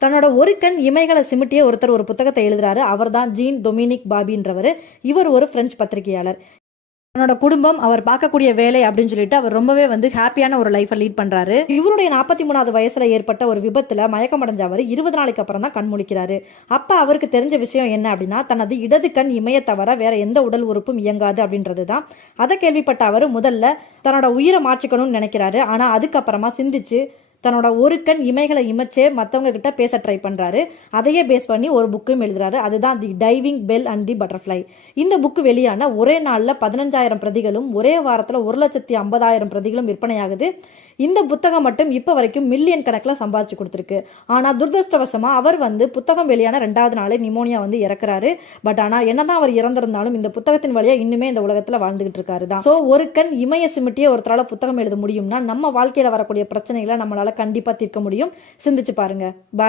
தன்னோட ஒரு கண் இமைகளை சிமிட்டிய ஒருத்தர் ஒரு புத்தகத்தை எழுதுறாரு. அவர் தான் ஜீன் டொமினிக் பாபின்றவர். இவர் ஒரு பிரெஞ்சு பத்திரிகையாளர். தன்னோட குடும்பம், அவர் பார்க்கக்கூடிய வேலை அப்படின்னு சொல்லிட்டு அவர் ரொம்பவே ஹாப்பியான ஒரு லைஃபை லீட் பண்றாரு. இவருடைய 43வது வயசுல ஏற்பட்ட ஒரு விபத்துல மயக்கம் அடைஞ்ச அவர் 20 நாளைக்கு அப்புறம் தான் கண் முழிக்கிறாரு. அப்ப அவருக்கு தெரிஞ்ச விஷயம் என்ன அப்படின்னா, தனது இடது கண் இமைய தவிர வேற எந்த உடல் உறுப்பும் இயங்காது அப்படின்றதுதான். அதை கேள்விப்பட்ட அவர் முதல்ல தன்னோட உயிரை மாற்றிக்கணும்னு நினைக்கிறாரு. ஆனா அதுக்கப்புறமா சிந்திச்சு தன்னோட ஒரு கண் இமைகளை இமைச்சே மற்றவங்க கிட்ட பேச ட்ரை பண்றாரு. அதையே பேஸ் பண்ணி ஒரு புக்கும் எழுதுறாரு. அதுதான் the diving bell and the butterfly. இந்த புக்கு வெளியான ஒரே நாள்ல 15,000 பிரதிகளும் ஒரே வாரத்துல 1,50,000 பிரதிகளும் விற்பனையாகுது. இந்த புத்தகம் மட்டும் இப்ப வரைக்கும் மில்லியன் கணக்கில் சம்பாதிச்சு கொடுத்துருக்கு. ஆனா துரதிருஷ்டவசமா அவர் புத்தகம் வெளியான 2வது நாளே நிமோனியா இறக்குறாரு. பட் ஆனா என்னதான் அவர் இறந்திருந்தாலும் இந்த புத்தகத்தின் வழியா இன்னுமே இந்த உலகத்துல வாழ்ந்துகிட்டு இருக்காரு தான். சோ ஒரு கண் இமய சிமிட்டியே ஒருத்தரால புத்தகம் எழுத முடியும்னா நம்ம வாழ்க்கையில வரக்கூடிய பிரச்சனைகளை நம்மளால கண்டிப்பா தீர்க்க முடியும். சிந்திச்சு பாருங்க.